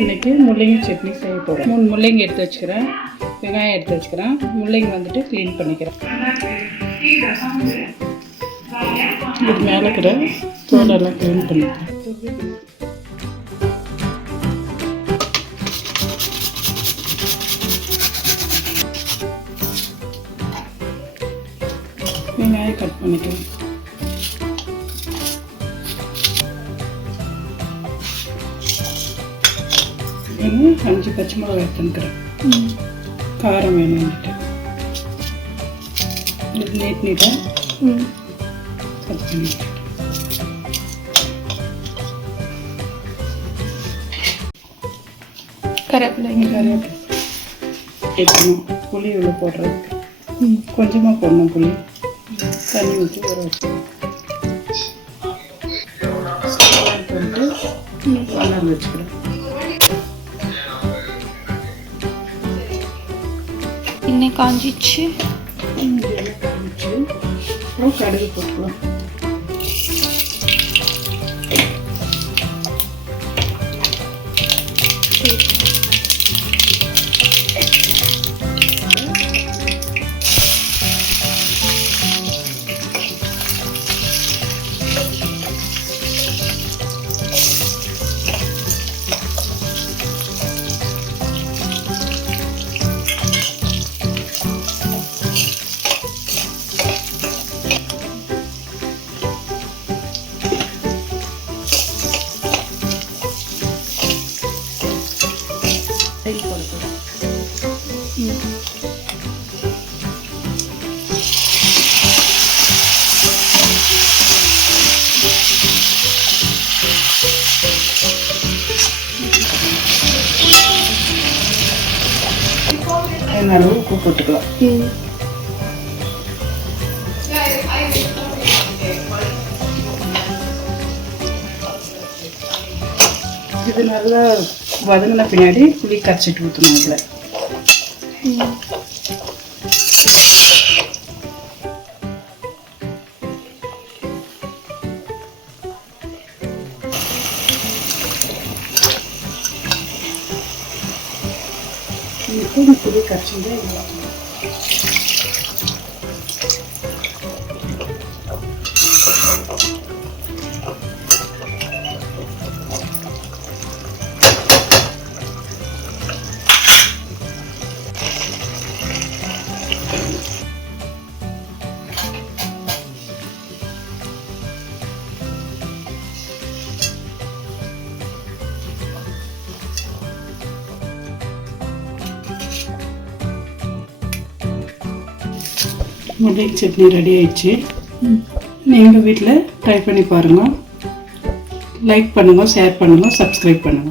இன்றைக்கி முள்ளங்கி சட்னி செய்ய போகிறேன். 3 முள்ளங்கி எடுத்து வச்சுக்கிறேன், வெங்காயம் எடுத்து வச்சுக்கிறேன். முள்ளங்கி வந்துட்டு க்ளீன் பண்ணிக்கிறேன். இது மேலே இருக்கிற தோலெல்லாம் க்ளீன் பண்ணிக்கிறேன். வெங்காயம் கட் பண்ணிக்கிறேன். இன்னும் 5 பச்சை மிளகாய் எடுத்துக்கிறேன். காரம் வேணும்னுட்டு இது நீட்டாக கட் பண்ணிக்கிறேன். கருவேப்பிலை எடுக்கணும். புளி உள்ள போடுறதுக்கு கொஞ்சமாக போடணும். புளி தண்ணி ஊற்றி ஊற வச்சுக்கணும். பண்ணிட்டு வண்ணல் வச்சுக்கிறேன். எண்ணெய் காஞ்சிச்சு. அப்புறம் கடுகு போட்டுக்கலாம். அளவு உப்பு போட்டுக்கலாம். இது நல்லா வதங்கின பின்னாடி புளி கரைச்சிட்டு ஊற்றணும். இதில் புளி கரைச்சிட்டு முள்ளங்கி சட்னி ரெடி ஆயிடுச்சு. நீங்கள் வீட்டில் ட்ரை பண்ணி பாருங்கள். லைக் பண்ணுங்கள், ஷேர் பண்ணுங்கள், சப்ஸ்கிரைப் பண்ணுங்கள்.